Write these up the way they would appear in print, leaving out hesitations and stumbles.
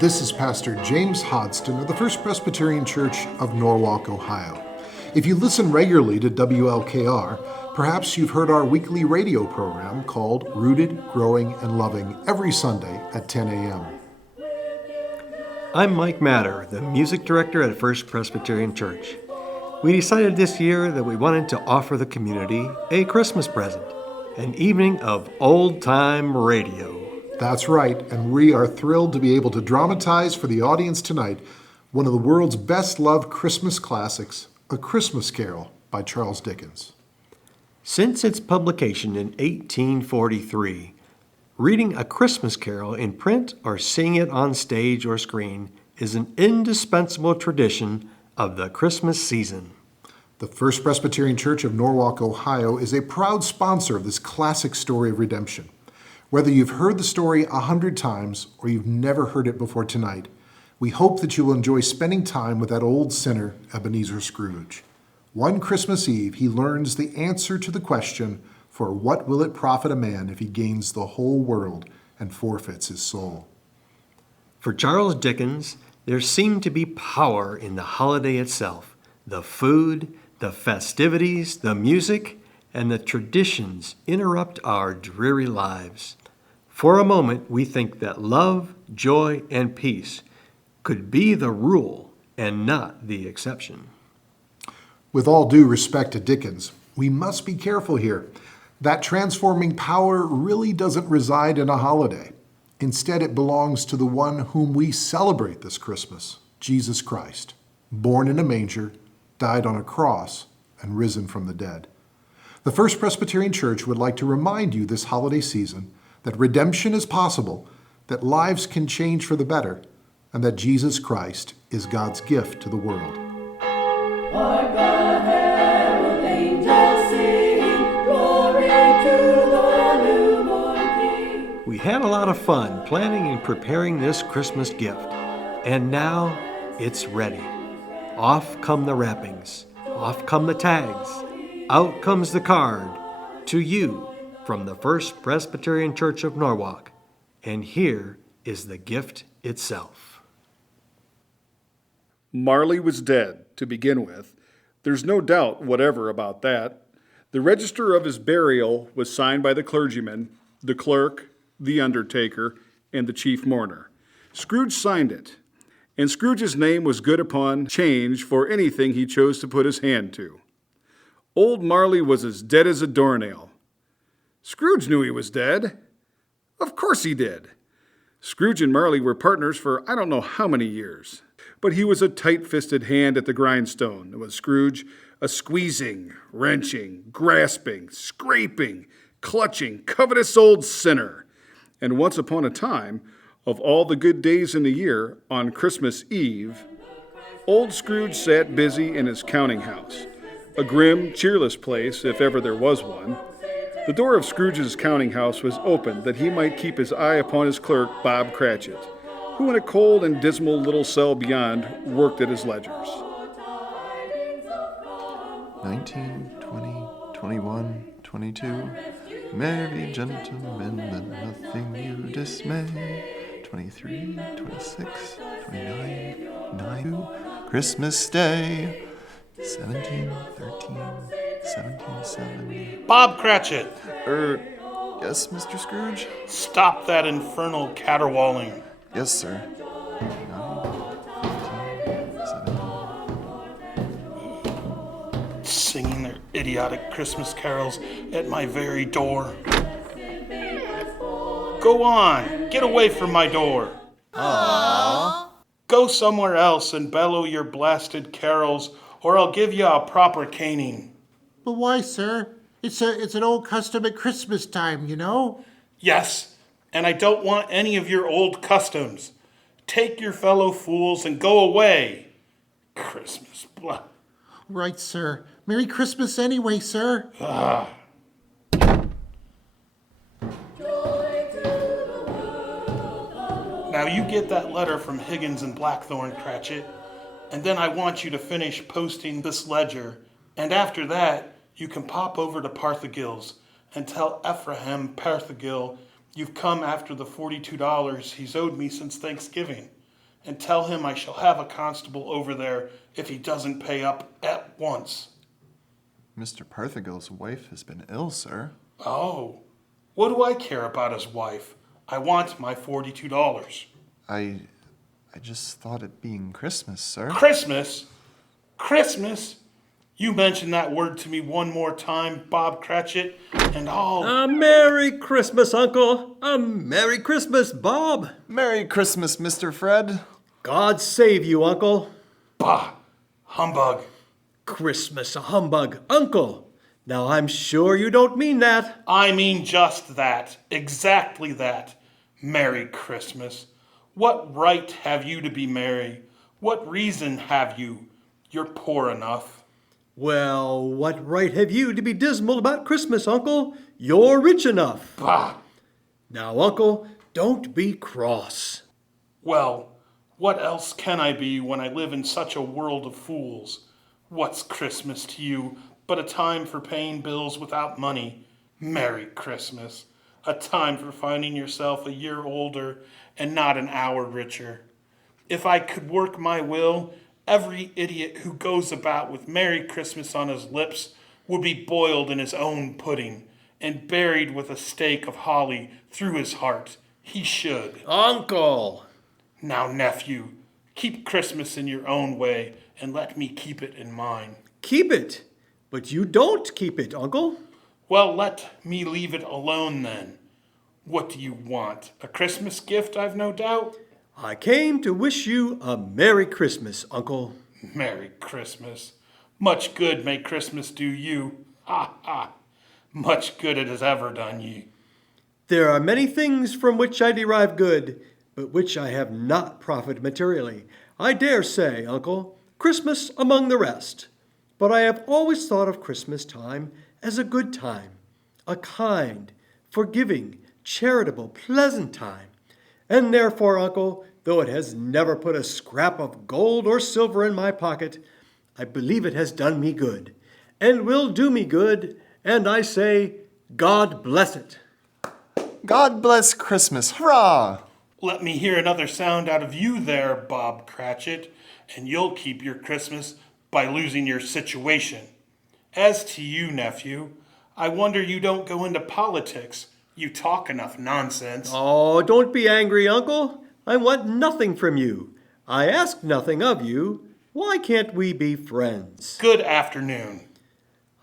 This is Pastor James Hodgson of the First Presbyterian Church of Norwalk, Ohio. If you listen regularly to WLKR, perhaps you've heard our weekly radio program called Rooted, Growing, and Loving every Sunday at 10 a.m. I'm Mike Matter, the music director at First Presbyterian Church. We decided this year that we wanted to offer the community a Christmas present, an evening of old-time radio. That's right, and we are thrilled to be able to dramatize for the audience tonight one of the world's best-loved Christmas classics, A Christmas Carol by Charles Dickens. Since its publication in 1843, reading A Christmas Carol in print or seeing it on stage or screen is an indispensable tradition of the Christmas season. The First Presbyterian Church of Norwalk, Ohio is a proud sponsor of this classic story of redemption. Whether you've heard the story 100 times or you've never heard it before tonight, we hope that you will enjoy spending time with that old sinner, Ebenezer Scrooge. One Christmas Eve, he learns the answer to the question, for what will it profit a man if he gains the whole world and forfeits his soul? For Charles Dickens, there seemed to be power in the holiday itself, the food, the festivities, the music, and the traditions interrupt our dreary lives. For a moment, we think that love, joy, and peace could be the rule and not the exception. With all due respect to Dickens, we must be careful here. That transforming power really doesn't reside in a holiday. Instead, it belongs to the one whom we celebrate this Christmas, Jesus Christ, born in a manger, died on a cross, and risen from the dead. The First Presbyterian Church would like to remind you this holiday season that redemption is possible, that lives can change for the better, and that Jesus Christ is God's gift to the world. Hark the herald angels sing, glory to the newborn King. We had a lot of fun planning and preparing this Christmas gift, and now it's ready. Off come the wrappings, off come the tags, out comes the card, to you from the First Presbyterian Church of Norwalk, and here is the gift itself. Marley was dead, to begin with. There's no doubt whatever about that. The register of his burial was signed by the clergyman, the clerk, the undertaker, and the chief mourner. Scrooge signed it, and Scrooge's name was good upon change for anything he chose to put his hand to. Old Marley was as dead as a doornail. Scrooge knew he was dead. Of course he did. Scrooge and Marley were partners for I don't know how many years. But he was a tight-fisted hand at the grindstone, and was Scrooge a squeezing, wrenching, grasping, scraping, clutching, covetous old sinner. And once upon a time, of all the good days in the year, on Christmas Eve, old Scrooge sat busy in his counting house, a grim, cheerless place, if ever there was one. The door of Scrooge's counting house was open that he might keep his eye upon his clerk, Bob Cratchit, who in a cold and dismal little cell beyond worked at his ledgers. 19, 20, 21, 22. Merry gentlemen, let nothing you dismay. 23, 26, 29, 9. Christmas Day. 17, 13, 17, 7. Bob Cratchit! Yes, Mr. Scrooge? Stop that infernal caterwauling. Yes, sir. 9, 15, 17. Singing their idiotic Christmas carols at my very door. Go on, get away from my door. Aww. Go somewhere else and bellow your blasted carols, or I'll give you a proper caning. But why, sir? It's an old custom at Christmas time, you know? Yes, and I don't want any of your old customs. Take your fellow fools and go away. Christmas, blah. Right, sir. Merry Christmas anyway, sir. Now you get that letter from Higgins and Blackthorn, Cratchit, and then I want you to finish posting this ledger, and after that, you can pop over to Parthagil's and tell Ephraim Parthagil you've come after the $42 he's owed me since Thanksgiving. and tell him I shall have a constable over there if he doesn't pay up at once. Mr. Parthagill's wife has been ill, sir. Oh, what do I care about his wife? I want my $42. I just thought it being Christmas, sir. Christmas? Christmas? You mention that word to me one more time, Bob Cratchit, and I'll... A Merry Christmas, Uncle. A Merry Christmas, Bob. Merry Christmas, Mr. Fred. God save you, Uncle. Bah! Humbug. Christmas a humbug, Uncle. Now I'm sure you don't mean that. I mean just that. Exactly that. Merry Christmas. What right have you to be merry? What reason have you? You're poor enough. Well, what right have you to be dismal about Christmas, Uncle? You're rich enough. Bah! Now, Uncle, don't be cross. Well, what else can I be when I live in such a world of fools? What's Christmas to you but a time for paying bills without money? Merry Christmas. A time for finding yourself a year older and not an hour richer. If I could work my will, every idiot who goes about with Merry Christmas on his lips would be boiled in his own pudding and buried with a stake of holly through his heart. He should. Uncle! Now, nephew, keep Christmas in your own way and let me keep it in mine. Keep it. But you don't keep it, Uncle. Well, let me leave it alone then. What do you want? A Christmas gift, I've no doubt? I came to wish you a Merry Christmas, Uncle. Merry Christmas. Much good may Christmas do you. Ha ha. Much good it has ever done ye. There are many things from which I derive good, but which I have not profited materially. I dare say, Uncle, Christmas among the rest. But I have always thought of Christmas time as a good time, a kind, forgiving, charitable, pleasant time. And therefore, Uncle, though it has never put a scrap of gold or silver in my pocket, I believe it has done me good, and will do me good, and I say, God bless it. God bless Christmas. Hurrah! Let me hear another sound out of you there, Bob Cratchit, and you'll keep your Christmas by losing your situation. As to you, nephew, I wonder you don't go into politics. You talk enough nonsense. Oh, don't be angry, Uncle. I want nothing from you. I ask nothing of you. Why can't we be friends? Good afternoon.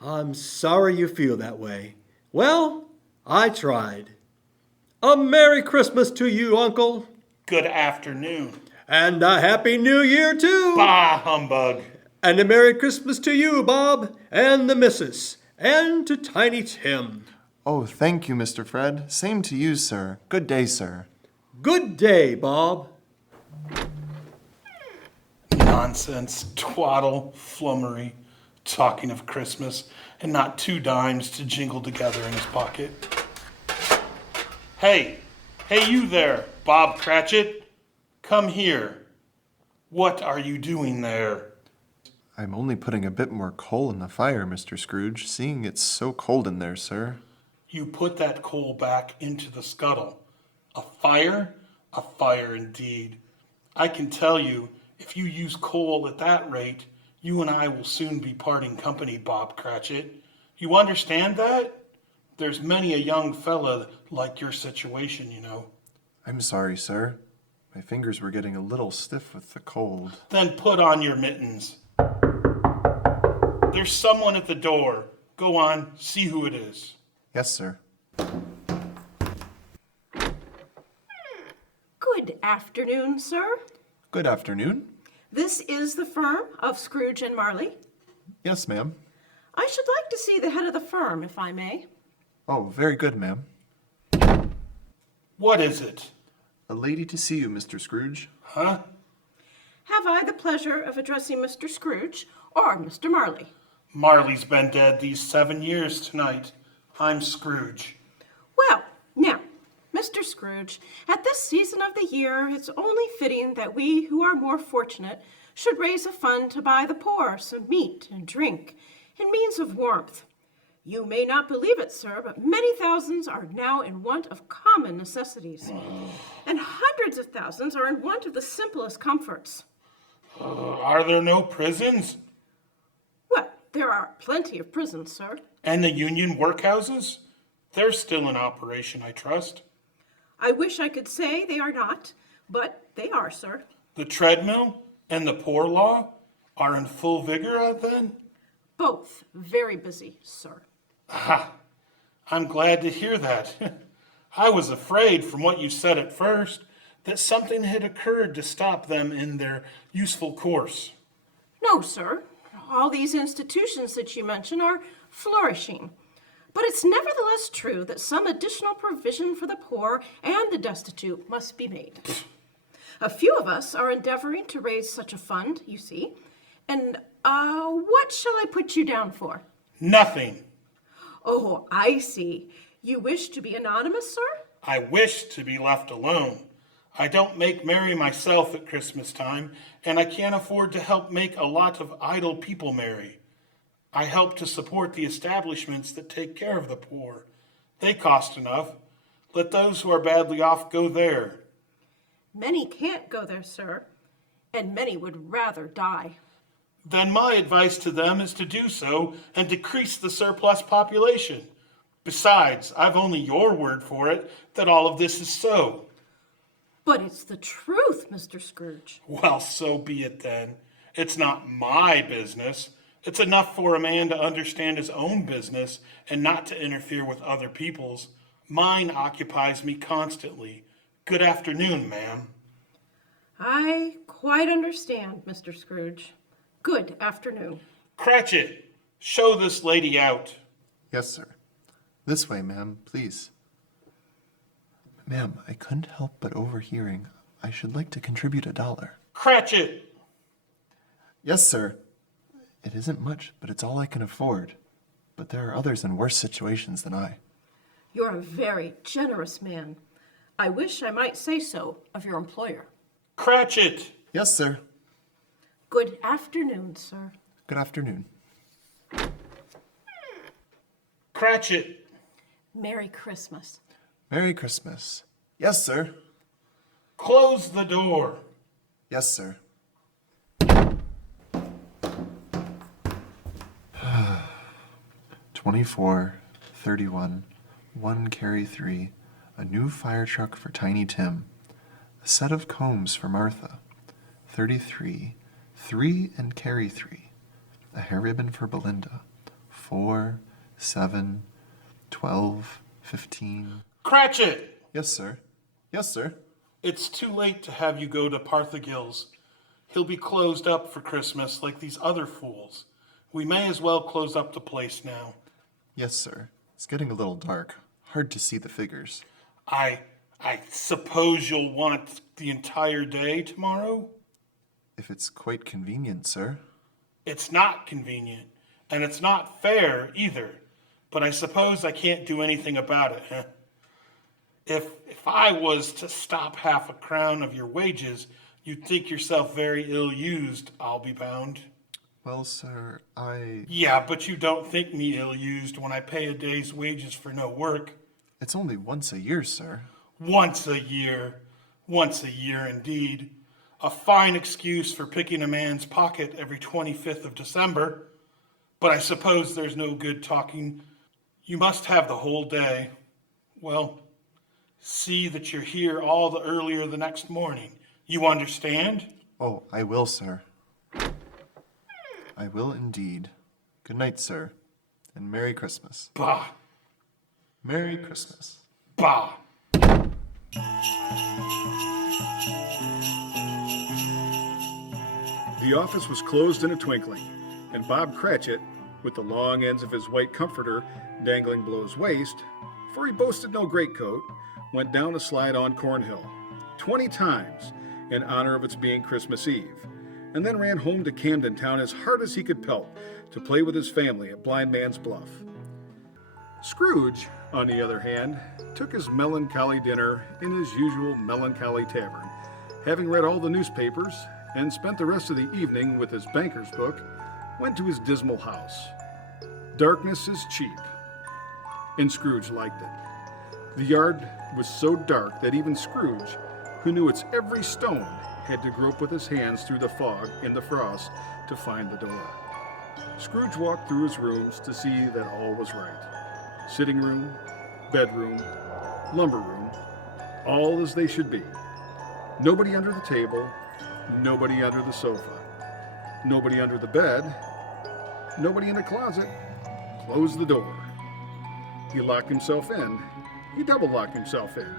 I'm sorry you feel that way. Well, I tried. A Merry Christmas to you, Uncle. Good afternoon. And a Happy New Year, too. Bah, humbug. And a Merry Christmas to you, Bob, and the missus, and to Tiny Tim. Oh, thank you, Mr. Fred. Same to you, sir. Good day, sir. Good day, Bob. Nonsense, twaddle, flummery, talking of Christmas, and not 2 dimes to jingle together in his pocket. Hey, you there, Bob Cratchit. Come here. What are you doing there? I'm only putting a bit more coal in the fire, Mr. Scrooge, seeing it's so cold in there, sir. You put that coal back into the scuttle. A fire? A fire indeed. I can tell you, if you use coal at that rate, you and I will soon be parting company, Bob Cratchit. You understand that? There's many a young fella like your situation, you know. I'm sorry, sir. My fingers were getting a little stiff with the cold. Then put on your mittens. There's someone at the door. Go on, see who it is. Yes, sir. Good afternoon, sir. Good afternoon. This is the firm of Scrooge and Marley. Yes, ma'am. I should like to see the head of the firm, if I may. Oh, very good, ma'am. What is it? A lady to see you, Mr. Scrooge. Huh? Have I the pleasure of addressing Mr. Scrooge or Mr. Marley? Marley's been dead these 7 years tonight. I'm Scrooge. Well, now, Mr. Scrooge, at this season of the year, it's only fitting that we who are more fortunate should raise a fund to buy the poor some meat and drink in means of warmth. You may not believe it, sir, but many thousands are now in want of common necessities, and hundreds of thousands are in want of the simplest comforts. Are there no prisons? Well, there are plenty of prisons, sir. And the union workhouses? They're still in operation, I trust. I wish I could say they are not, but they are, sir. The treadmill and the poor law are in full vigor, then? Both very busy, sir. Ah, I'm glad to hear that. I was afraid from what you said at first that something had occurred to stop them in their useful course. No, sir. All these institutions that you mention are flourishing. But it's nevertheless true that some additional provision for the poor and the destitute must be made. A few of us are endeavoring to raise such a fund, you see. And what shall I put you down for? Nothing. Oh, I see. You wish to be anonymous, sir? I wish to be left alone. I don't make merry myself at Christmas time, and I can't afford to help make a lot of idle people merry. I help to support the establishments that take care of the poor. They cost enough. Let those who are badly off go there. Many can't go there, sir, and many would rather die. Then my advice to them is to do so and decrease the surplus population. Besides, I've only your word for it that all of this is so. But it's the truth, Mr. Scrooge. Well, so be it then. It's not my business. It's enough for a man to understand his own business and not to interfere with other people's. Mine occupies me constantly. Good afternoon, ma'am. I quite understand, Mr. Scrooge. Good afternoon. Cratchit, show this lady out. Yes, sir. This way, ma'am, please. Ma'am, I couldn't help but overhearing. I should like to contribute $1. Cratchit! Yes, sir. It isn't much, but it's all I can afford. But there are others in worse situations than I. You're a very generous man. I wish I might say so of your employer. Cratchit! Yes, sir. Good afternoon, sir. Good afternoon. Cratchit! Merry Christmas. Merry Christmas. Yes, sir. Close the door. Yes, sir. 24, 31, 1 carry 3, a new fire truck for Tiny Tim, a set of combs for Martha, 33, 3 and carry 3, a hair ribbon for Belinda, 4, 7, 12, 15. Cratchit! Yes, sir. Yes, sir. It's too late to have you go to Parthagil's. He'll be closed up for Christmas like these other fools. We may as well close up the place now. Yes, sir. It's getting a little dark. Hard to see the figures. I suppose you'll want the entire day tomorrow? If it's quite convenient, sir. It's not convenient, and it's not fair either. But I suppose I can't do anything about it, huh? If I was to stop half a crown of your wages, you'd think yourself very ill-used, I'll be bound. Well, sir, Yeah, but you don't think me ill-used when I pay a day's wages for no work. It's only once a year, sir. Once a year. Once a year, indeed. A fine excuse for picking a man's pocket every 25th of December. But I suppose there's no good talking. You must have the whole day. Well, see that you're here all the earlier the next morning. You understand? Oh, I will, sir. I will indeed. Good night, sir, and Merry Christmas. Bah! Merry Christmas. Bah! The office was closed in a twinkling, and Bob Cratchit, with the long ends of his white comforter dangling below his waist, for he boasted no greatcoat, went down a slide on Cornhill 20 times in honor of its being Christmas Eve, and then ran home to Camden Town as hard as he could pelt to play with his family at Blind Man's Bluff. Scrooge, on the other hand, took his melancholy dinner in his usual melancholy tavern, having read all the newspapers and spent the rest of the evening with his banker's book, went to his dismal house. Darkness is cheap, and Scrooge liked it. The yard was so dark that even Scrooge, who knew its every stone, had to grope with his hands through the fog and the frost to find the door. Scrooge walked through his rooms to see that all was right. Sitting room, bedroom, lumber room, all as they should be. Nobody under the table, nobody under the sofa, nobody under the bed, nobody in the closet. Closed the door. He locked himself in. He double-locked himself in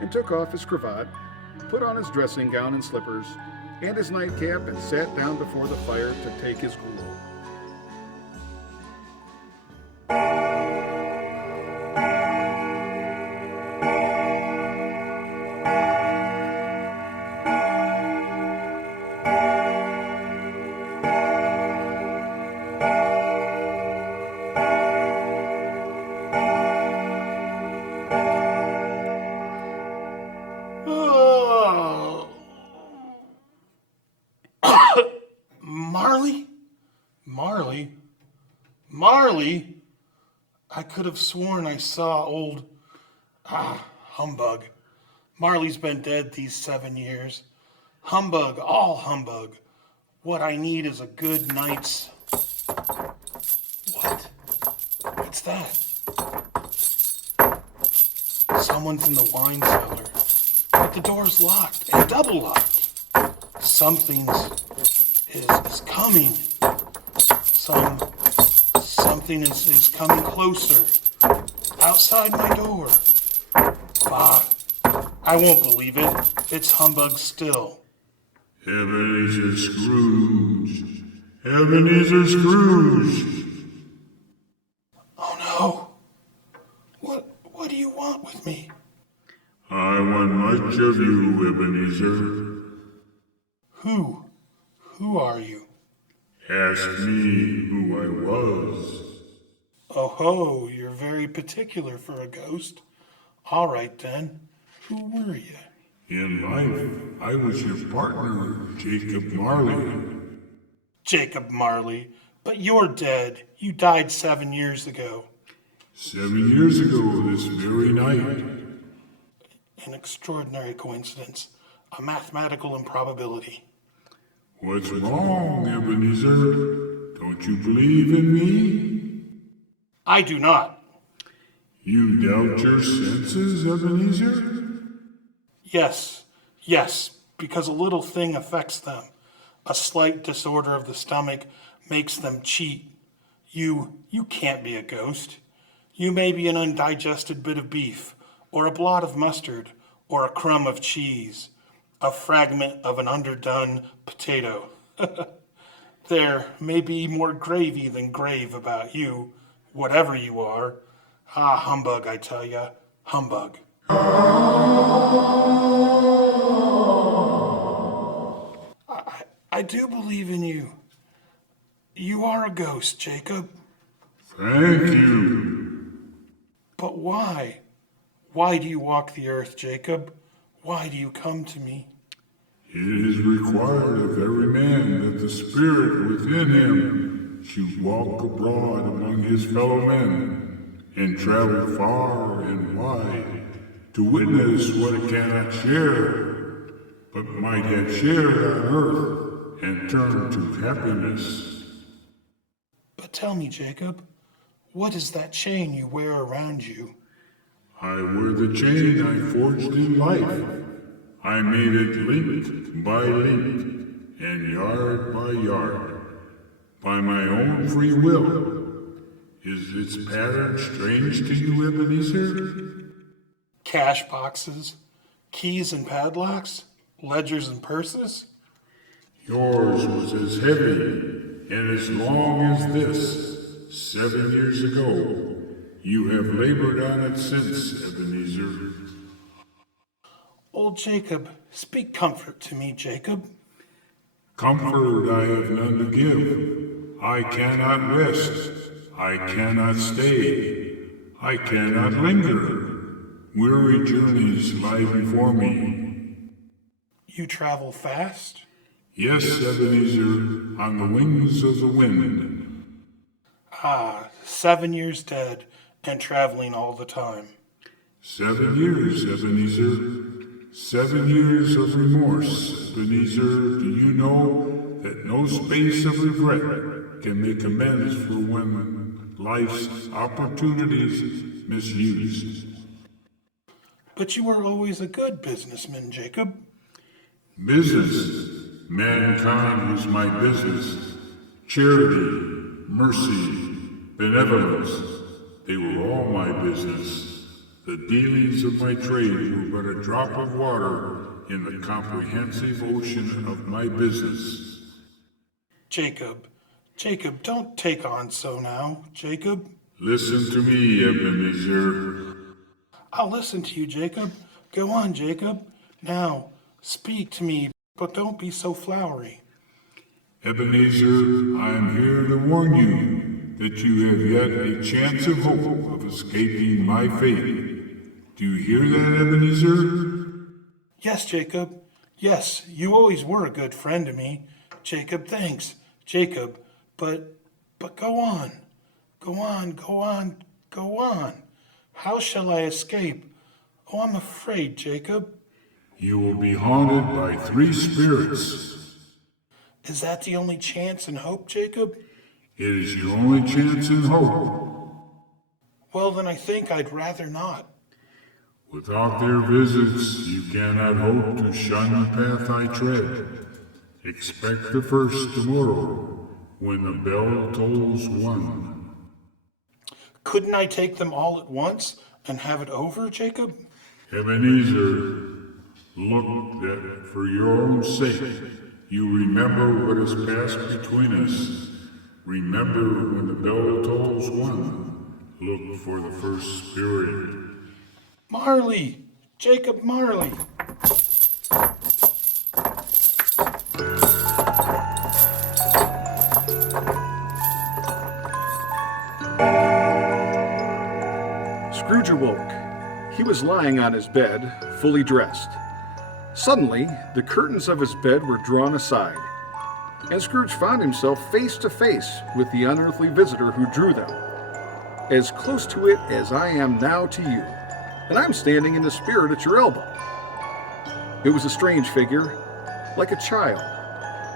and took off his cravat, put on his dressing gown and slippers and his nightcap and sat down before the fire to take his gruel. Marley? I could have sworn I saw old... humbug. Marley's been dead these 7 years. Humbug, all humbug. What I need is a good night's... What? What's that? Someone's in the wine cellar. But the door's locked and double locked. Something is coming. Something is coming closer. Outside my door. Bah, I won't believe it. It's humbug still. Ebenezer Scrooge. Ebenezer Scrooge. Oh no. What do you want with me? I want much of you, Ebenezer. Who are you? Ask me who I was. Oh ho, you're very particular for a ghost. All right then, who were you? In life, I was your partner, Jacob Marley. Jacob Marley, but you're dead. You died 7 years ago. 7 years ago this very night. An extraordinary coincidence, a mathematical improbability. What's wrong, Ebenezer? Don't you believe in me? I do not. You doubt your senses, Ebenezer? Yes, because a little thing affects them. A slight disorder of the stomach makes them cheat. You can't be a ghost. You may be an undigested bit of beef, or a blot of mustard, or a crumb of cheese, a fragment of an underdone potato. There may be more gravy than grave about you, whatever you are. Ah, humbug, I tell ya, humbug. I do believe in you. You are a ghost, Jacob. Thank you. But why? Why do you walk the earth, Jacob? Why do you come to me? It is required of every man that the spirit within him should walk abroad among his fellow men and travel far and wide to witness what it cannot share, but might have shared on earth and turn to happiness. But tell me, Jacob, what is that chain you wear around you? I wear the chain I forged in life. I made it link by link and yard by yard, by my own free will. Is its pattern strange to you, Ebenezer? Cash boxes, keys and padlocks, ledgers and purses? Yours was as heavy and as long as this 7 years ago. You have labored on it since, Ebenezer. Old Jacob, speak comfort to me, Jacob. Comfort I have none to give. I cannot rest. I cannot stay. I cannot linger. Weary journeys lie before me. You travel fast? Yes, Ebenezer, on the wings of the wind. Ah, 7 years dead, and traveling all the time. 7 years, Ebenezer. 7 years of remorse, Ebenezer. Do you know that no space of regret can make amends for when life's opportunities misused? But you are always a good businessman, Jacob. Business. Mankind was my business. Charity, mercy, benevolence, they were all my business. The dealings of my trade were but a drop of water in the comprehensive ocean of my business. Jacob, don't take on so now, Jacob. Listen to me, Ebenezer. I'll listen to you, Jacob. Go on, Jacob. Now, speak to me, but don't be so flowery. Ebenezer, I am here to warn you that you have yet a chance of hope of escaping my fate. Do you hear that, Ebenezer? Yes, Jacob. Yes, you always were a good friend to me. Jacob, thanks. Jacob, but go on. Go on, go on, go on. How shall I escape? Oh, I'm afraid, Jacob. You will be haunted by 3 spirits. Is that the only chance and hope, Jacob? It is your only chance and hope. Well, then I think I'd rather not. Without their visits, you cannot hope to shun the path I tread. Expect the first tomorrow, when the bell tolls 1. Couldn't I take them all at once and have it over, Jacob? Ebenezer, look that for your own sake, you remember what has passed between us. Remember when the bell tolls 1, look for the first spirit. Marley! Jacob Marley! Scrooge awoke. He was lying on his bed, fully dressed. Suddenly, the curtains of his bed were drawn aside, and Scrooge found himself face to face with the unearthly visitor who drew them, as close to it as I am now to you, and I'm standing in the spirit at your elbow. It was a strange figure, like a child,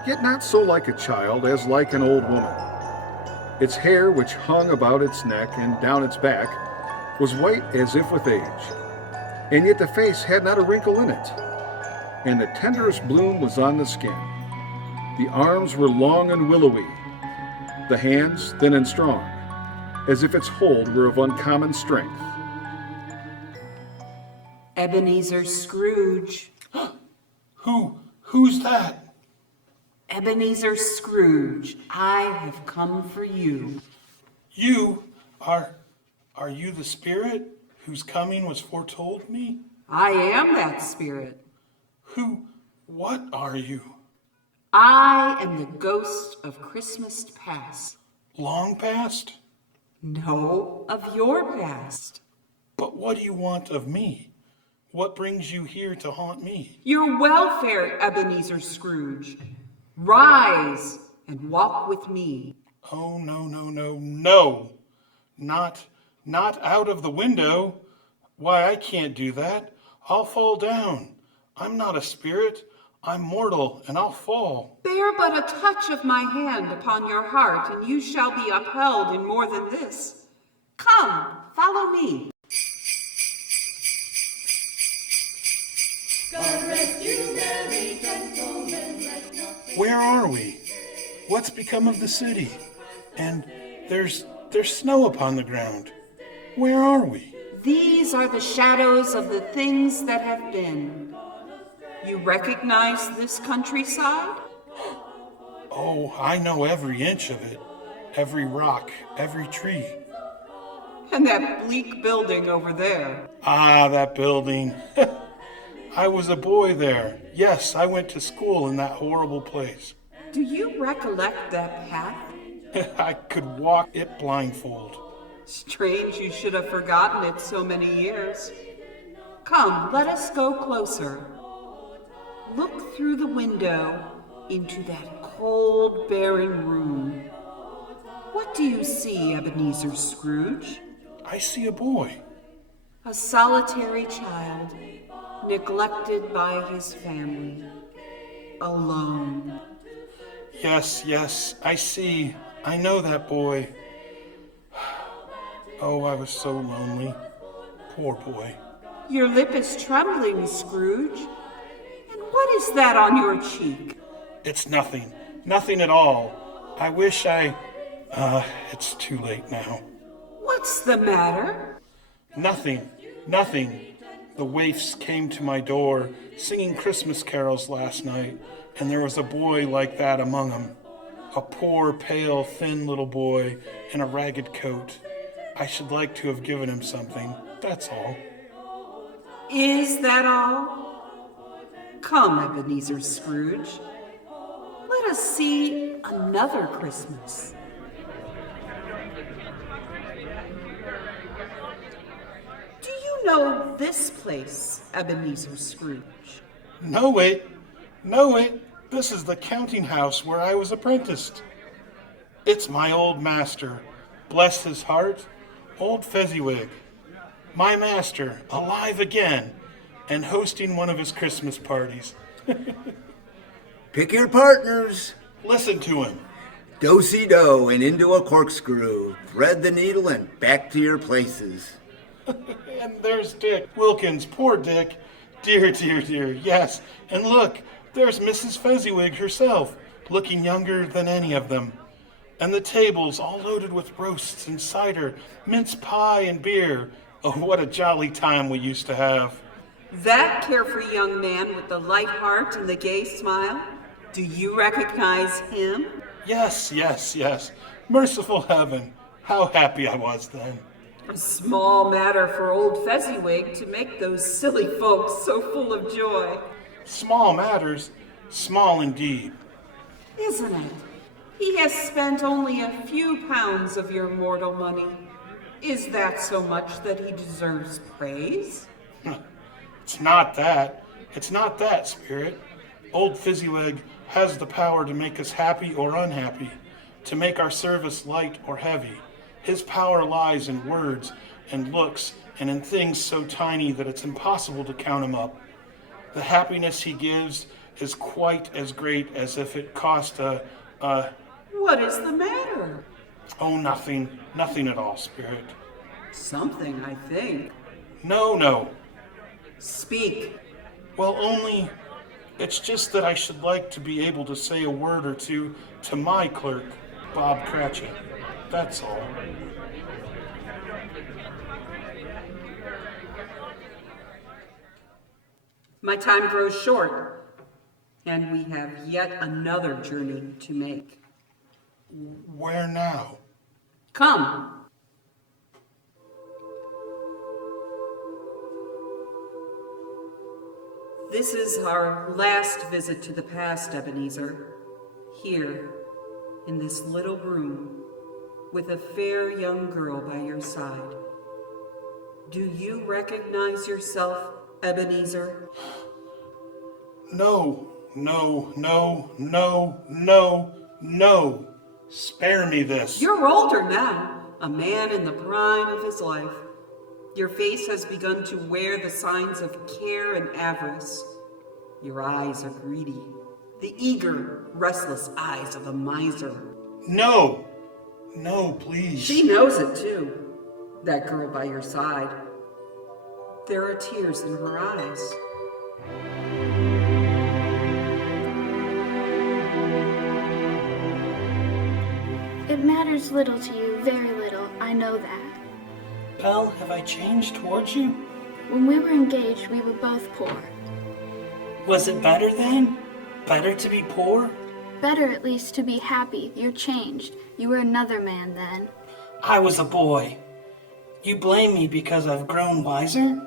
yet not so like a child as like an old woman. Its hair, which hung about its neck and down its back, was white as if with age, and yet the face had not a wrinkle in it, and the tenderest bloom was on the skin. The arms were long and willowy, the hands thin and strong, as if its hold were of uncommon strength. Ebenezer Scrooge. Who's that? Ebenezer Scrooge, I have come for you. You are you the spirit whose coming was foretold me? I am that spirit. What are you? I am the ghost of Christmas past. Long past? No, of your past. But what do you want of me? What brings you here to haunt me? Your welfare, Ebenezer Scrooge. Rise and walk with me. Oh, no. Not out of the window. Why, I can't do that. I'll fall down. I'm not a spirit. I'm mortal, and I'll fall. Bear but a touch of my hand upon your heart, and you shall be upheld in more than this. Come, follow me. Where are we? What's become of the city? And there's snow upon the ground. Where are we? These are the shadows of the things that have been. You recognize this countryside? Oh, I know every inch of it. Every rock, every tree. And that bleak building over there. Ah, that building. I was a boy there. Yes, I went to school in that horrible place. Do you recollect that path? I could walk it blindfold. Strange you should have forgotten it so many years. Come, let us go closer. Look through the window into that cold, barren room. What do you see, Ebenezer Scrooge? I see a boy. A solitary child, neglected by his family, alone. Yes, I see. I know that boy. Oh, I was so lonely. Poor boy. Your lip is trembling, Scrooge. And what is that on your cheek? It's nothing. Nothing at all. I wish it's too late now. What's the matter? Nothing. The waifs came to my door singing Christmas carols last night, and there was a boy like that among them. A poor, pale, thin little boy in a ragged coat. I should like to have given him something, that's all. Is that all? Come, Ebenezer Scrooge. Let us see another Christmas. Do you know this place, Ebenezer Scrooge? Know it. This is the counting house where I was apprenticed. It's my old master, bless his heart, old Fezziwig. My master, alive again, and hosting one of his Christmas parties. Pick your partners. Listen to him. Do-si-do and into a corkscrew. Thread the needle and back to your places. And there's Dick Wilkins, poor Dick. Dear. Yes, and look, there's Mrs. Fezziwig herself, looking younger than any of them. And the tables all loaded with roasts and cider, mince pie and beer. Oh, what a jolly time we used to have. That carefree young man with the light heart and the gay smile? Do you recognize him? Yes. Merciful heaven, how happy I was then. A small matter for old Fezziwig to make those silly folks so full of joy. Small matters, small indeed. Isn't it? He has spent only a few pounds of your mortal money. Is that so much that he deserves praise? It's not that, Spirit. Old Fezziwig has the power to make us happy or unhappy, to make our service light or heavy. His power lies in words and looks and in things so tiny that it's impossible to count them up. The happiness he gives is quite as great as if it cost a... What is the matter? Oh, nothing at all, Spirit. Something, I think. No. Speak. Well, only, it's just that I should like to be able to say a word or two to my clerk, Bob Cratchit. That's all. My time grows short, and we have yet another journey to make. Where now? Come. This is our last visit to the past, Ebenezer. Here, in this little room, with a fair young girl by your side. Do you recognize yourself, Ebenezer? No. Spare me this. You're older now, a man in the prime of his life. Your face has begun to wear the signs of care and avarice. Your eyes are greedy, the eager, restless eyes of a miser. No, please. She knows it too, that girl by your side. There are tears in her eyes. It matters little to you, very little, I know that. Belle, have I changed towards you? When we were engaged, we were both poor. Was it better then? Better to be poor? Better at least to be happy. You're changed. You were another man then. I was a boy. You blame me because I've grown wiser?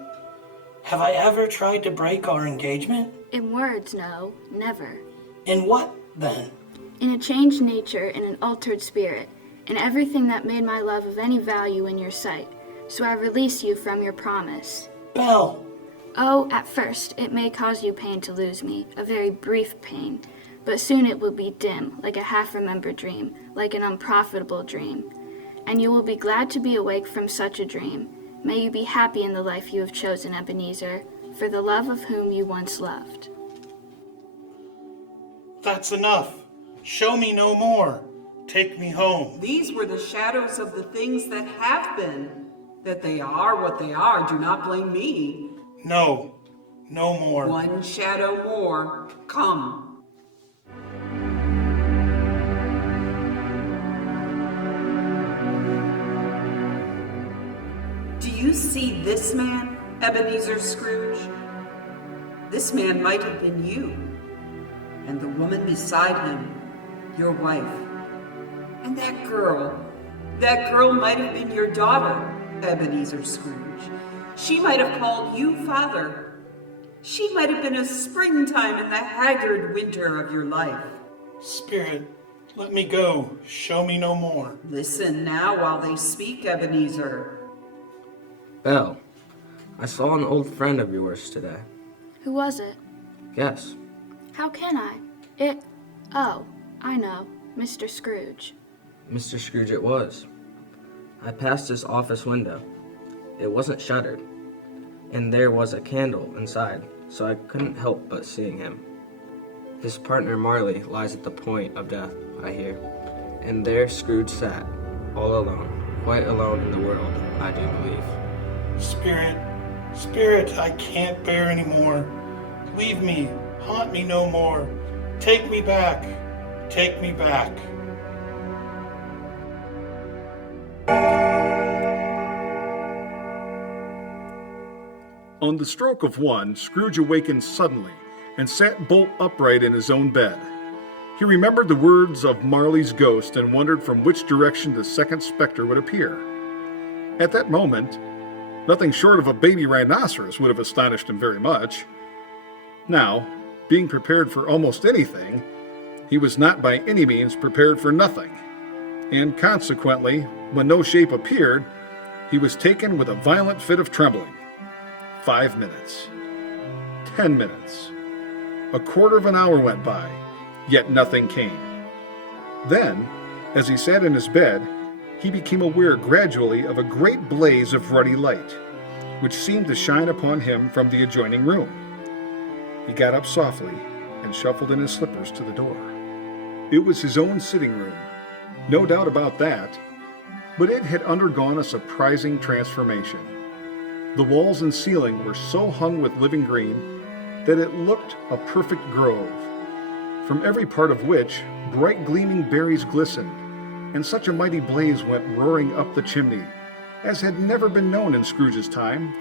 Have I ever tried to break our engagement? In words, no, never. In what, then? In a changed nature, in an altered spirit, in everything that made my love of any value in your sight. So I release you from your promise. Belle! Oh, at first, it may cause you pain to lose me, a very brief pain. But soon it will be dim, like a half-remembered dream, like an unprofitable dream. and you will be glad to be awake from such a dream. May you be happy in the life you have chosen, Ebenezer, for the love of whom you once loved. That's enough. Show me no more. Take me home. These were the shadows of the things that have been. That they are what they are, do not blame me. No, no more. One shadow more. Come. Do you see this man, Ebenezer Scrooge? This man might have been you, and the woman beside him, your wife. And that girl might have been your daughter, Ebenezer Scrooge. She might have called you father. She might have been a springtime in the haggard winter of your life. Spirit, let me go. Show me no more. Listen now while they speak, Ebenezer. Belle, I saw an old friend of yours today. Who was it? Guess. How can I? Oh, I know. Mr. Scrooge. Mr. Scrooge it was. I passed his office window. It wasn't shuttered, and there was a candle inside, so I couldn't help but seeing him. His partner Marley lies at the point of death, I hear, and there Scrooge sat, all alone, quite alone in the world, I do believe. Spirit, I can't bear any more. Leave me, haunt me no more. Take me back, take me back. On the stroke of one, Scrooge awakened suddenly and sat bolt upright in his own bed. He remembered the words of Marley's ghost and wondered from which direction the second specter would appear. At that moment, nothing short of a baby rhinoceros would have astonished him very much. Now, being prepared for almost anything, he was not by any means prepared for nothing, and consequently, when no shape appeared, he was taken with a violent fit of trembling. 5 minutes, 10 minutes, a quarter of an hour went by, yet nothing came. Then, as he sat in his bed, he became aware gradually of a great blaze of ruddy light, which seemed to shine upon him from the adjoining room. He got up softly and shuffled in his slippers to the door. It was his own sitting room, no doubt about that, but it had undergone a surprising transformation. The walls and ceiling were so hung with living green that it looked a perfect grove, from every part of which bright gleaming berries glistened, and such a mighty blaze went roaring up the chimney as had never been known in Scrooge's time,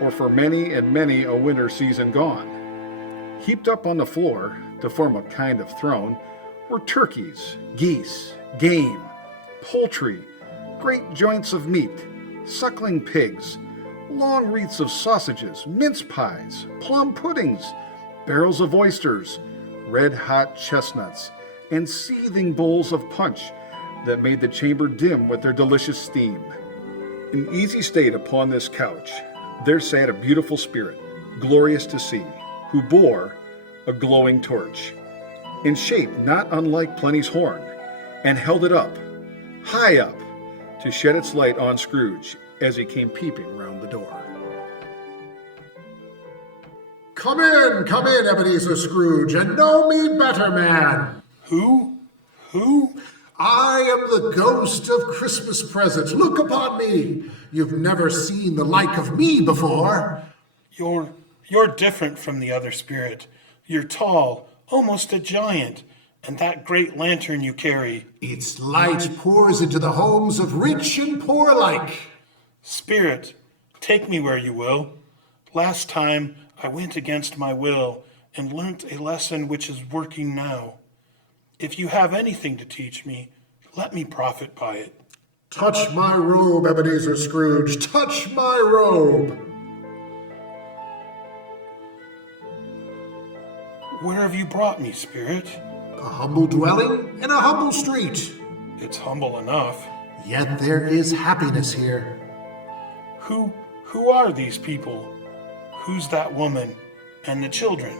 or for many and many a winter season gone. Heaped up on the floor, to form a kind of throne, were turkeys, geese, game, poultry, great joints of meat, suckling pigs, long wreaths of sausages, mince pies, plum puddings, barrels of oysters, red-hot chestnuts, and seething bowls of punch that made the chamber dim with their delicious steam. In easy state upon this couch, there sat a beautiful spirit, glorious to see, who bore a glowing torch, in shape not unlike Plenty's horn, and held it up, high up, to shed its light on Scrooge as he came peeping round the door. Come in, Ebenezer Scrooge, and know me better, man. Who? I am the ghost of Christmas presents. Look upon me. You've never seen the like of me before. You're different from the other spirit. You're tall, almost a giant, and that great lantern you carry. Its light pours into the homes of rich and poor alike. Spirit, take me where you will. Last time I went against my will and learnt a lesson which is working now. If you have anything to teach me, let me profit by it. Touch my robe, Ebenezer Scrooge. Touch my robe. Where have you brought me, Spirit? A humble dwelling in a humble street. It's humble enough. Yet there is happiness here. Who are these people? Who's that woman and the children?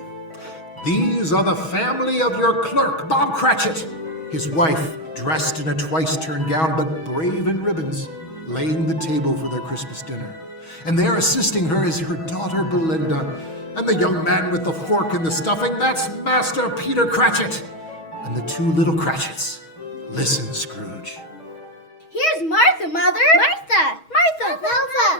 These are the family of your clerk, Bob Cratchit. His wife, dressed in a twice-turned gown, but brave in ribbons, laying the table for their Christmas dinner. And there assisting her is her daughter Belinda, and the young man with the fork and the stuffing, that's Master Peter Cratchit, and the two little Cratchits. Listen, Scrooge. Here's Martha, Mother. Martha!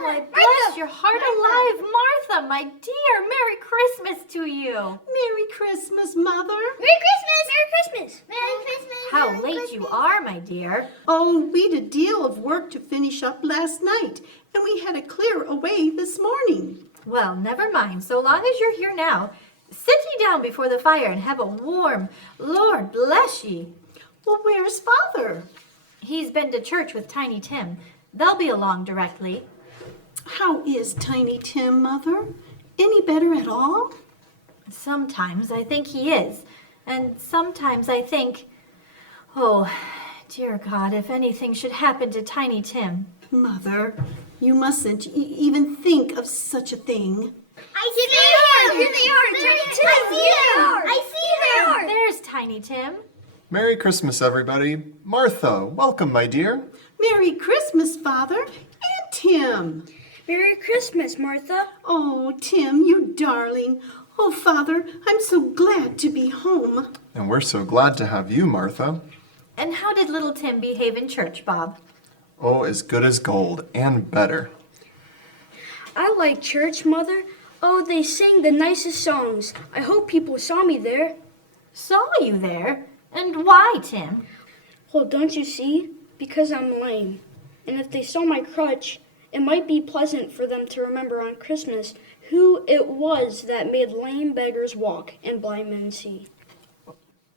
Why, bless your heart alive, Martha, my dear. Merry Christmas to you. Merry Christmas, Mother. Merry Christmas! Merry Christmas! Merry Christmas! How Merry late Christmas. you are, my dear. Oh, we'd a deal of work to finish up last night, and we had to clear away this morning. Well, never mind. So long as you're here now, sit ye down before the fire and have a warm, Lord bless ye. Well, where's Father? He's been to church with Tiny Tim. They'll be along directly. How is Tiny Tim, Mother? Any better at all? Sometimes I think he is. And sometimes I think, oh, dear God, if anything should happen to Tiny Tim. Mother, you mustn't even think of such a thing. I see them! Here they are! Tiny Tim! I see them! There's Tiny Tim. Merry Christmas, everybody. Martha, welcome, my dear. Merry Christmas, Father, and Tim. Merry Christmas, Martha. Oh, Tim, you darling. Oh, Father, I'm so glad to be home. And we're so glad to have you, Martha. And how did little Tim behave in church, Bob? Oh, as good as gold, and better. I like church, Mother. Oh, they sing the nicest songs. I hope people saw me there. Saw you there? And why, Tim? Well, don't you see? Because I'm lame. And if they saw my crutch, it might be pleasant for them to remember on Christmas who it was that made lame beggars walk and blind men see.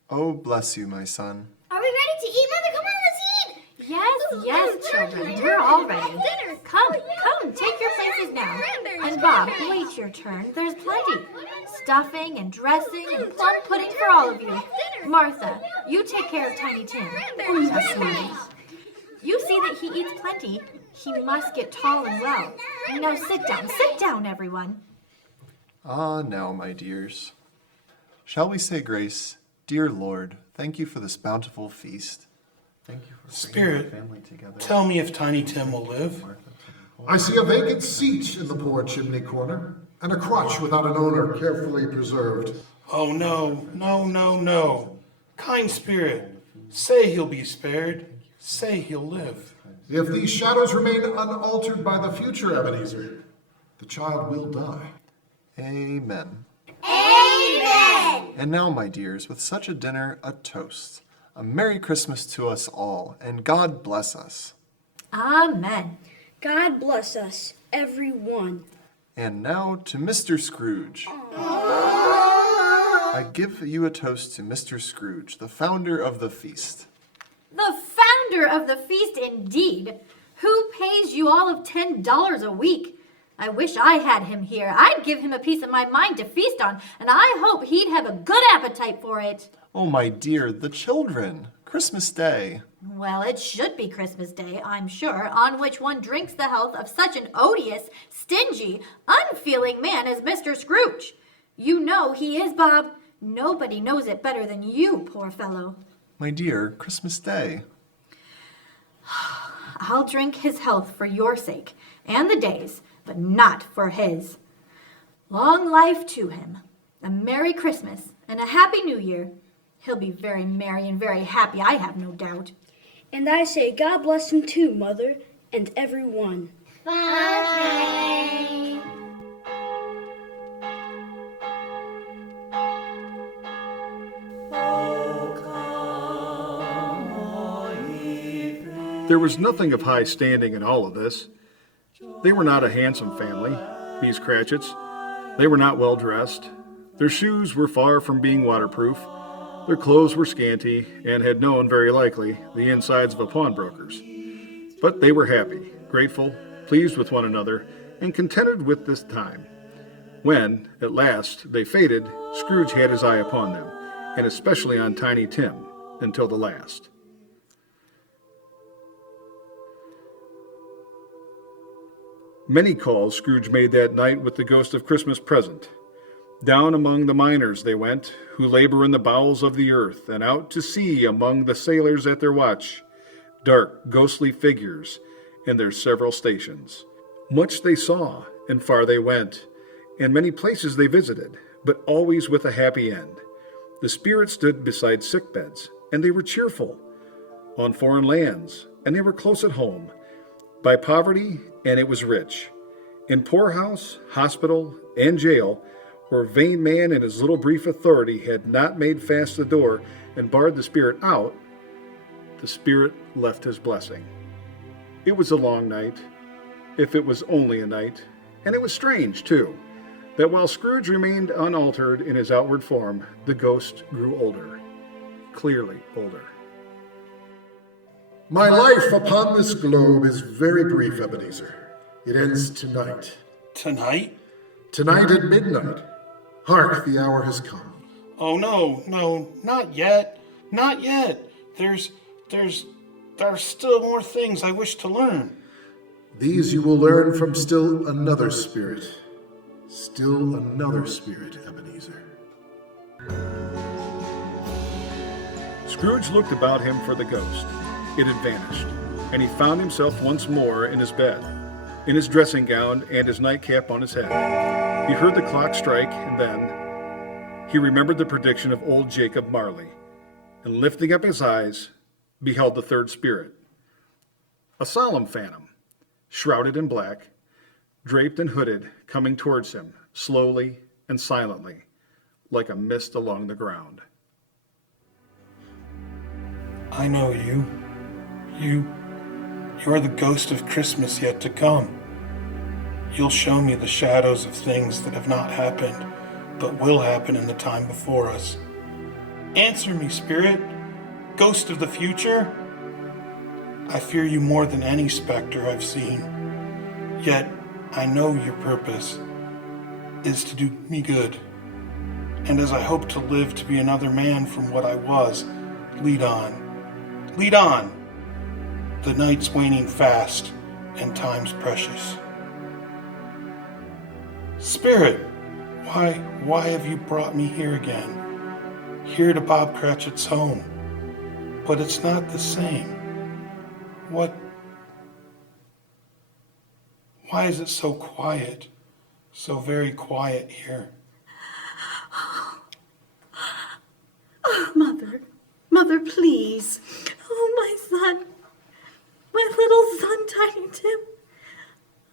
Oh, bless you, my son. Are we ready to eat, Mother? Come on, let's eat! Yes, children. We're all ready. Come, take your places now. And Bob, wait your turn. There's plenty. Stuffing and dressing and plum pudding for all of you. Martha, you take care of Tiny Tim. Oh, yes, sweetie. You see that he eats plenty. He must get tall and well. Now sit down, everyone. Ah, now, my dears. Shall we say grace? Dear Lord, thank you for this bountiful feast. Thank you for Spirit, bringing our family together. tell me if Tiny Tim will live. I see a vacant seat in the poor chimney corner, and a crotch without an owner carefully preserved. Oh, no. Kind Spirit, say he'll be spared. Say he'll live. If these shadows remain unaltered by the future, Ebenezer, the child will die. Amen. Amen! And now, my dears, with such a dinner, a toast. A Merry Christmas to us all, and God bless us. Amen. God bless us, everyone. And now to Mr. Scrooge. I give you a toast to Mr. Scrooge, the founder of the feast. The founder of the feast, indeed. Who pays you all of $10 a week? I wish I had him here. I'd give him a piece of my mind to feast on, and I hope he'd have a good appetite for it. Oh, my dear, the children. Christmas Day. Well, it should be Christmas Day, I'm sure, on which one drinks the health of such an odious, stingy, unfeeling man as Mr. Scrooge. You know he is, Bob. Nobody knows it better than you, poor fellow. My dear, Christmas Day. I'll drink his health for your sake, and the day's, but not for his. Long life to him, a Merry Christmas, and a Happy New Year. He'll be very merry and very happy, I have no doubt. And I say God bless him too, Mother, and everyone. Okay. There was nothing of high standing in all of this. They were not a handsome family, these Cratchits. They were not well dressed. Their shoes were far from being waterproof. Their clothes were scanty and had known, very likely, the insides of a pawnbroker's. But they were happy, grateful, pleased with one another, and contented with this time. When, at last, they faded, Scrooge had his eye upon them, and especially on Tiny Tim, until the last. Many calls Scrooge made that night with the ghost of Christmas present. Down among the miners they went, who labor in the bowels of the earth, and out to sea among the sailors at their watch, dark, ghostly figures in their several stations. Much they saw, and far they went, and many places they visited, but always with a happy end. The spirits stood beside sick beds, and they were cheerful. On foreign lands, and they were close at home. By poverty, and it was rich. In poorhouse, hospital, and jail, where vain man in his little brief authority had not made fast the door and barred the spirit out, the spirit left his blessing. It was a long night, if it was only a night, and it was strange, too, that while Scrooge remained unaltered in his outward form, the ghost grew older, clearly older. My life upon this globe is very brief, Ebenezer. It ends tonight. Tonight? Tonight at midnight. Hark, the hour has come. Oh, no, not yet. Not yet. There are still more things I wish to learn. These you will learn from still another spirit. Still another spirit, Ebenezer. Scrooge looked about him for the ghost. It had vanished, and he found himself once more in his bed, in his dressing gown and his nightcap on his head. He heard the clock strike, and then he remembered the prediction of old Jacob Marley, and lifting up his eyes, beheld the third spirit, a solemn phantom, shrouded in black, draped and hooded, coming towards him, slowly and silently, like a mist along the ground. I know you. You are the ghost of Christmas yet to come. You'll show me the shadows of things that have not happened, but will happen in the time before us. Answer me, spirit, ghost of the future. I fear you more than any specter I've seen, yet I know your purpose is to do me good. And as I hope to live to be another man from what I was, lead on. Lead on! The night's waning fast, and time's precious. Spirit, why have you brought me here again? Here to Bob Cratchit's home. But it's not the same. Why is it so quiet? So very quiet here. Oh, Mother, please. Oh, my son. My little son, Tiny Tim.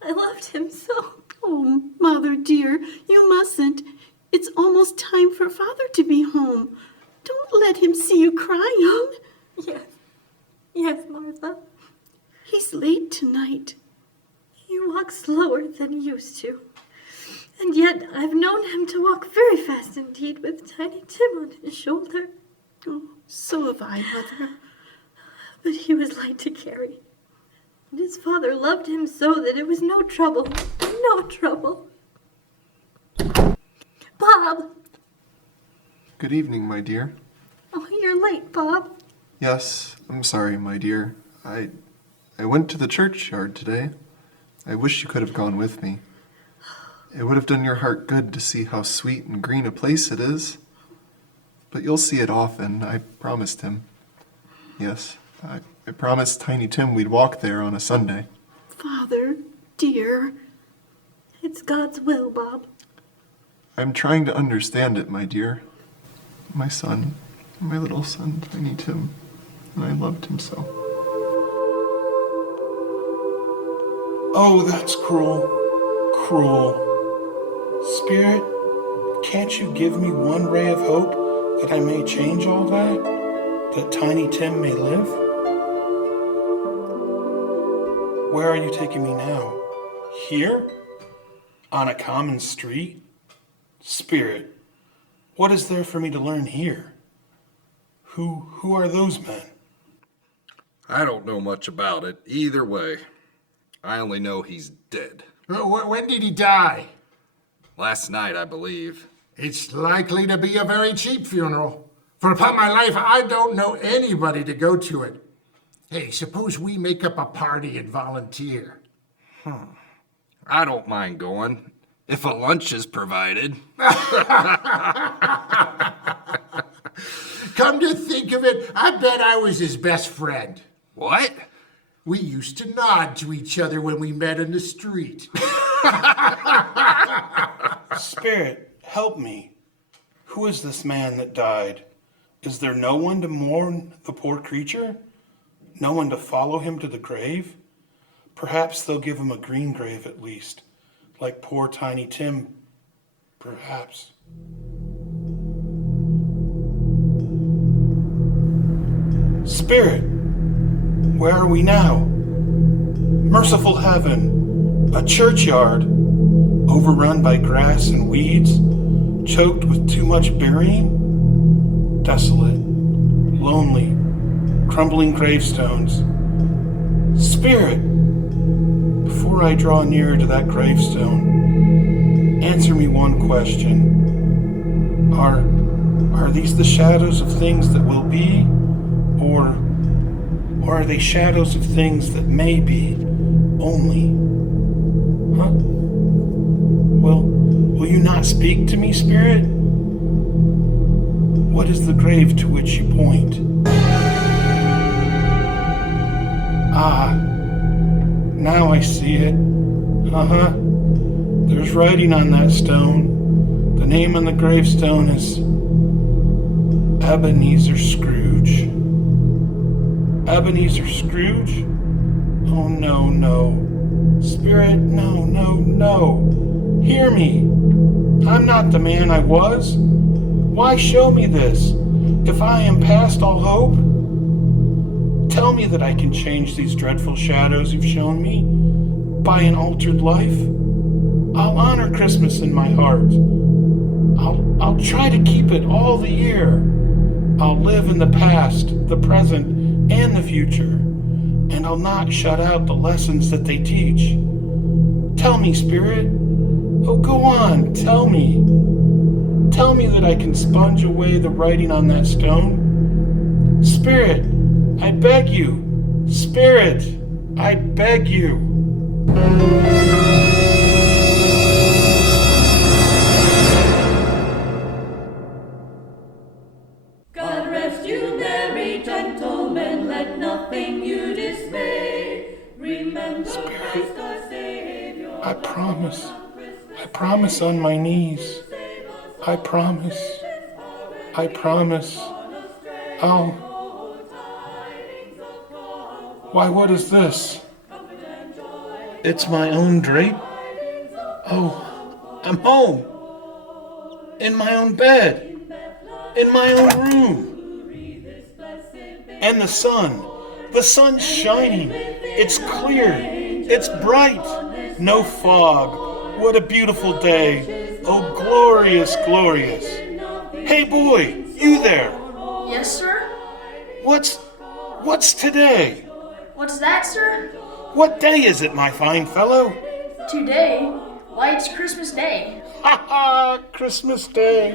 I loved him so. Oh, Mother dear, you mustn't. It's almost time for Father to be home. Don't let him see you crying. Yes, Martha. He's late tonight. He walks slower than he used to. And yet I've known him to walk very fast indeed with Tiny Tim on his shoulder. Oh, so have I, Mother. But he was light to carry. And his father loved him so that it was no trouble. No trouble. Bob! Good evening, my dear. Oh, you're late, Bob. Yes, I'm sorry, my dear. I went to the churchyard today. I wish you could have gone with me. It would have done your heart good to see how sweet and green a place it is. But you'll see it often, I promised him. Yes, I promised Tiny Tim we'd walk there on a Sunday. Father, dear. It's God's will, Bob. I'm trying to understand it, my dear. My son, my little son, Tiny Tim, and I loved him so. Oh, that's cruel. Cruel. Spirit, can't you give me one ray of hope that I may change all that? That Tiny Tim may live? Where are you taking me now? Here? On a common street? Spirit, what is there for me to learn here? Who are those men? I don't know much about it either way. I only know he's dead. When did he die? Last night, I believe. It's likely to be a very cheap funeral. For upon my life, I don't know anybody to go to it. Hey, suppose we make up a party and volunteer. I don't mind going. If a lunch is provided. Come to think of it, I bet I was his best friend. What? We used to nod to each other when we met in the street. Spirit, help me. Who is this man that died? Is there no one to mourn the poor creature? No one to follow him to the grave? Perhaps they'll give him a green grave at least, like poor Tiny Tim, perhaps. Spirit, where are we now? Merciful heaven, a churchyard, overrun by grass and weeds, choked with too much burying? Desolate, lonely, crumbling gravestones. Spirit, before I draw near to that gravestone, answer me one question. Are these the shadows of things that will be, or are they shadows of things that may be only? Huh? Will you not speak to me, Spirit? What is the grave to which you point? Ah, now I see it. Uh-huh. There's writing on that stone. The name on the gravestone is Ebenezer Scrooge. Ebenezer Scrooge? Oh, no, no. Spirit, no, no, no. Hear me. I'm not the man I was. Why show me this? If I am past all hope, tell me that I can change these dreadful shadows you've shown me by an altered life. I'll honor Christmas in my heart. I'll try to keep it all the year. I'll live in the past, the present, and the future, and I'll not shut out the lessons that they teach. Tell me, Spirit. Oh, go on, tell me. Tell me that I can sponge away the writing on that stone. Spirit, I beg you. Spirit, I beg you. God rest you, merry gentlemen, let nothing you dismay. Remember Christ our Savior. I promise on my knees. I promise. Oh. Why, what is this? It's my own drape? Oh, I'm home. In my own bed. In my own room. And the sun's shining. It's clear. It's bright. No fog. What a beautiful day. Oh, glorious, glorious. Hey, boy, you there. Yes, sir? What's today? What's that, sir? What day is it, my fine fellow? Today? Why, it's Christmas Day. Ha ha! Christmas Day.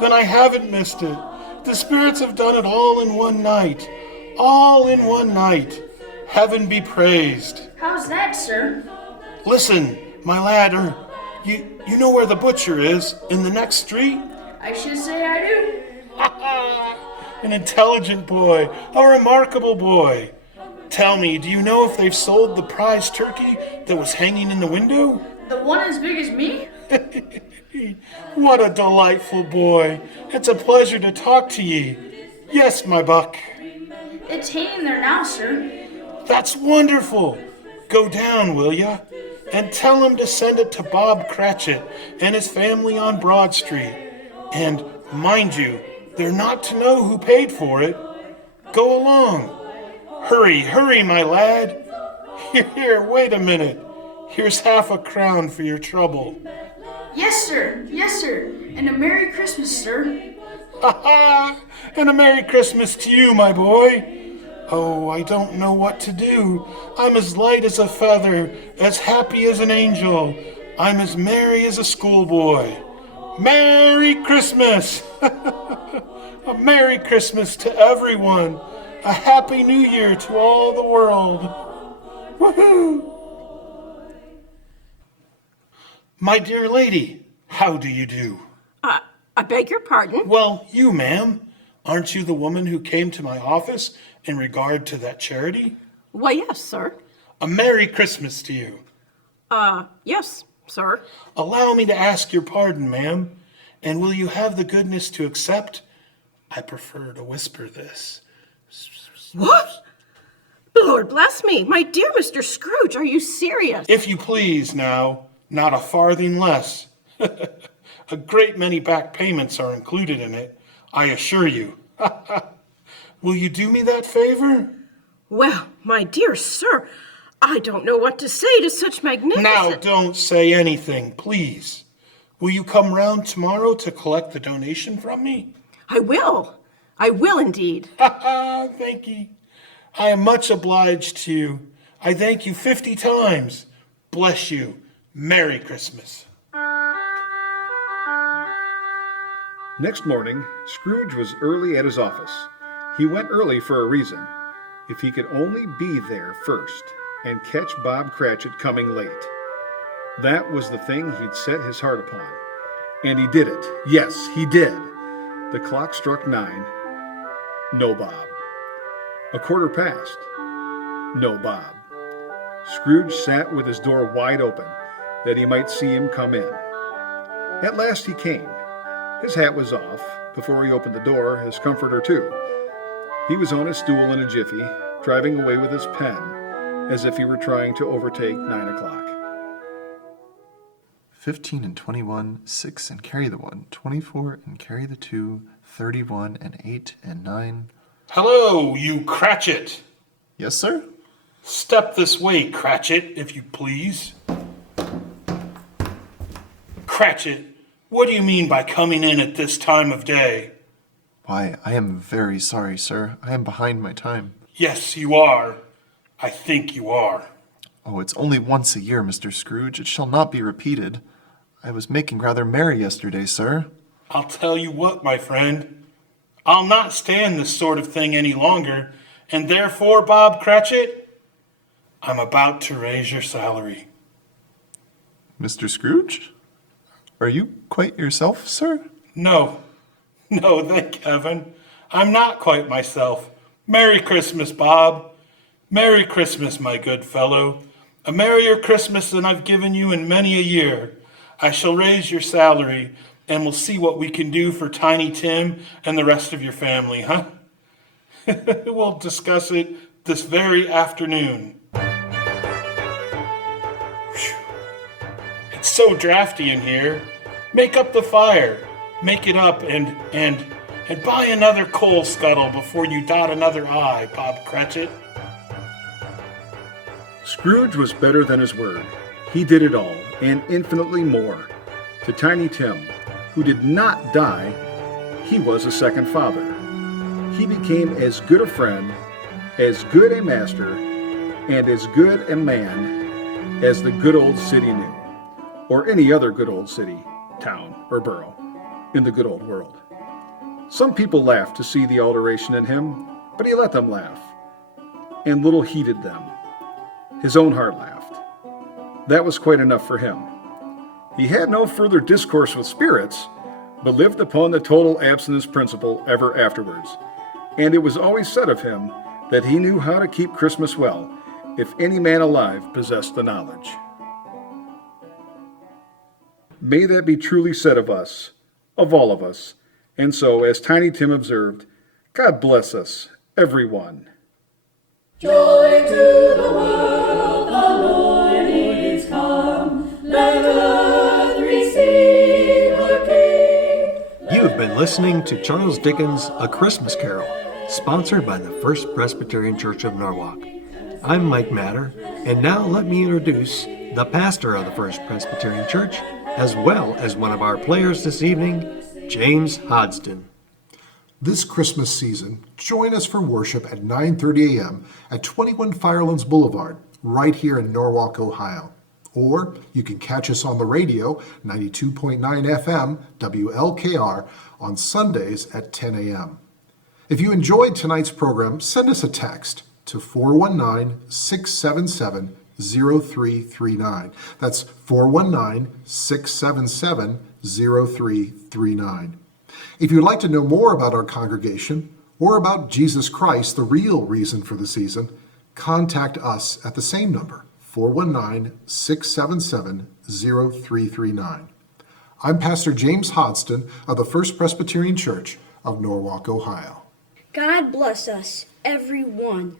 Then I haven't missed it. The spirits have done it all in one night. All in one night. Heaven be praised. How's that, sir? Listen, my lad, you know where the butcher is? In the next street? I should say I do. Ha ha! An intelligent boy. A remarkable boy. Tell me, do you know if they've sold the prize turkey that was hanging in the window? The one as big as me? What a delightful boy. It's a pleasure to talk to ye. Yes, my buck. It's hanging there now, sir. That's wonderful. Go down, will ya? And tell him to send it to Bob Cratchit and his family on Broad Street. And mind you, they're not to know who paid for it. Go along. Hurry, my lad. Here, wait a minute. Here's half a crown for your trouble. Yes, sir. And a Merry Christmas, sir. Ha ha! And a Merry Christmas to you, my boy. Oh, I don't know what to do. I'm as light as a feather, as happy as an angel. I'm as merry as a schoolboy. Merry Christmas! A Merry Christmas to everyone. A Happy New Year to all the world. Woohoo! My dear lady, how do you do? I beg your pardon? Well, you, ma'am. Aren't you the woman who came to my office in regard to that charity? Why, yes, sir. A Merry Christmas to you. Yes, sir. Allow me to ask your pardon, ma'am. And will you have the goodness to accept? I prefer to whisper this. What? Lord bless me. My dear Mr. Scrooge, are you serious? If you please, now, not a farthing less. A great many back payments are included in it, I assure you. Will you do me that favor? Well, my dear sir, I don't know what to say to such magnificent... Now, don't say anything, please. Will you come round tomorrow to collect the donation from me? I will. I will indeed. Thank you. I am much obliged to you. I thank you 50 times. Bless you. Merry Christmas. Next morning, Scrooge was early at his office. He went early for a reason. If he could only be there first and catch Bob Cratchit coming late. That was the thing he'd set his heart upon. And he did it. Yes, he did. The clock struck 9. No Bob. A quarter past. No Bob. Scrooge sat with his door wide open that he might see him come in. At last he came. His hat was off. Before he opened the door, his comforter too. He was on his stool in a jiffy, driving away with his pen, as if he were trying to overtake 9 o'clock. 15 and 21, 6 and carry the 1, 24 and carry the 2, 31 and 8 and 9. Hello, you Cratchit. Yes, sir? Step this way, Cratchit, if you please. Cratchit, what do you mean by coming in at this time of day? Why, I am very sorry, sir. I am behind my time. Yes, you are. I think you are. Oh, it's only once a year, Mr. Scrooge. It shall not be repeated. I was making rather merry yesterday, sir. I'll tell you what, my friend. I'll not stand this sort of thing any longer, and therefore, Bob Cratchit, I'm about to raise your salary. Mr. Scrooge? Are you quite yourself, sir? No, thank heaven. I'm not quite myself. Merry Christmas, Bob. Merry Christmas, my good fellow. A merrier Christmas than I've given you in many a year. I shall raise your salary, and we'll see what we can do for Tiny Tim and the rest of your family, huh? We'll discuss it this very afternoon. Whew. It's so drafty in here. Make up the fire. Make it up and buy another coal scuttle before you dot another I, Bob Cratchit. Scrooge was better than his word. He did it all, and infinitely more. To Tiny Tim, who did not die, he was a second father. He became as good a friend, as good a master, and as good a man as the good old city knew, or any other good old city, town, or borough in the good old world. Some people laughed to see the alteration in him, but he let them laugh, and little heeded them. His own heart laughed. That was quite enough for him. He had no further discourse with spirits, but lived upon the total abstinence principle ever afterwards. And it was always said of him that he knew how to keep Christmas well, if any man alive possessed the knowledge. May that be truly said of us, of all of us. And so, as Tiny Tim observed, God bless us, every one. Joy to the world, the Lord is come. Let earth receive her King. You've been listening to Charles Dickens' A Christmas Carol, sponsored by the First Presbyterian Church of Norwalk. I'm Mike Matter, and now let me introduce the pastor of the First Presbyterian Church, as well as one of our players this evening, James Hodgson. This Christmas season, join us for worship at 9:30 a.m. at 21 Firelands Boulevard, right here in Norwalk, Ohio. Or you can catch us on the radio, 92.9 FM, WLKR, on Sundays at 10 a.m. If you enjoyed tonight's program, send us a text to 419-677 0339. That's 419-677-0339. If you'd like to know more about our congregation or about Jesus Christ, the real reason for the season, contact us at the same number, 419-677-0339. I'm Pastor James Hodgson of the First Presbyterian Church of Norwalk, Ohio. God bless us, everyone.